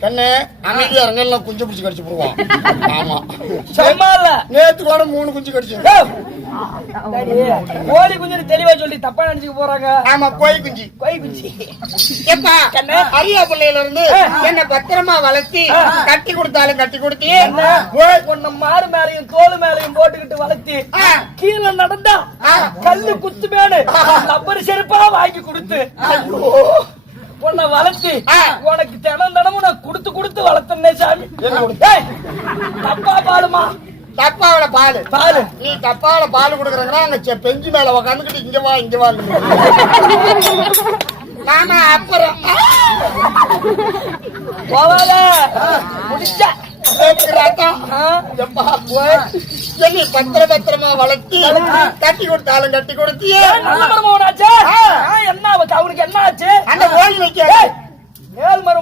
கண்ணு அமைதியா இருங்கெல்லாம் குஞ்சு பிடிச்சி கடிச்சு போடுவான். ஆமா சும்மா இல்ல, நேத்து கூட 3 குஞ்சு கடிச்சு. கோழி குஞ்சு தெளிவா சொல்லி தப்பா நினைச்சுக்க போறாங்க. ஆமா கோழி குஞ்சு. கோழி குஞ்சு ஏப்பா அரியா பிள்ளையில இருந்து என்ன பத்திரமா வளர்த்தி கட்டி கொடுத்தாலும் கட்டி கொடுத்தி உன்ன மாறு மேலையும் தோல் மேலையும் போட்டுக்கிட்டு வளர்த்தி கீழே நடந்தா கல்லு குத்து மேடு ரப்பர் செருப்பா வாங்கி கொடுத்து உன்னை வளர்த்தி உனக்கு தினமும் நான் குடுத்து குடுத்து வளர்த்தனே சாமி. தப்பா பாலுமா? தப்பாவில பாலு பாலு நீ தப்பாவில பால் கொடுக்குறீங்கன்னா அங்க பெஞ்சு மேல உக்காந்துக்கிட்டு இங்க வா இங்க வா. நாம அப்புறம் போவாத முடிச்சா பத்திரமா வளர்த்தி கட்டி கொடுத்தாலும் கட்டி கொடுத்தியே. நல்ல மருமகனாச்சே. என்ன அவனுக்கு என்ன ஆச்சு? அந்த கோழி வைக்க மேல் மருமகன்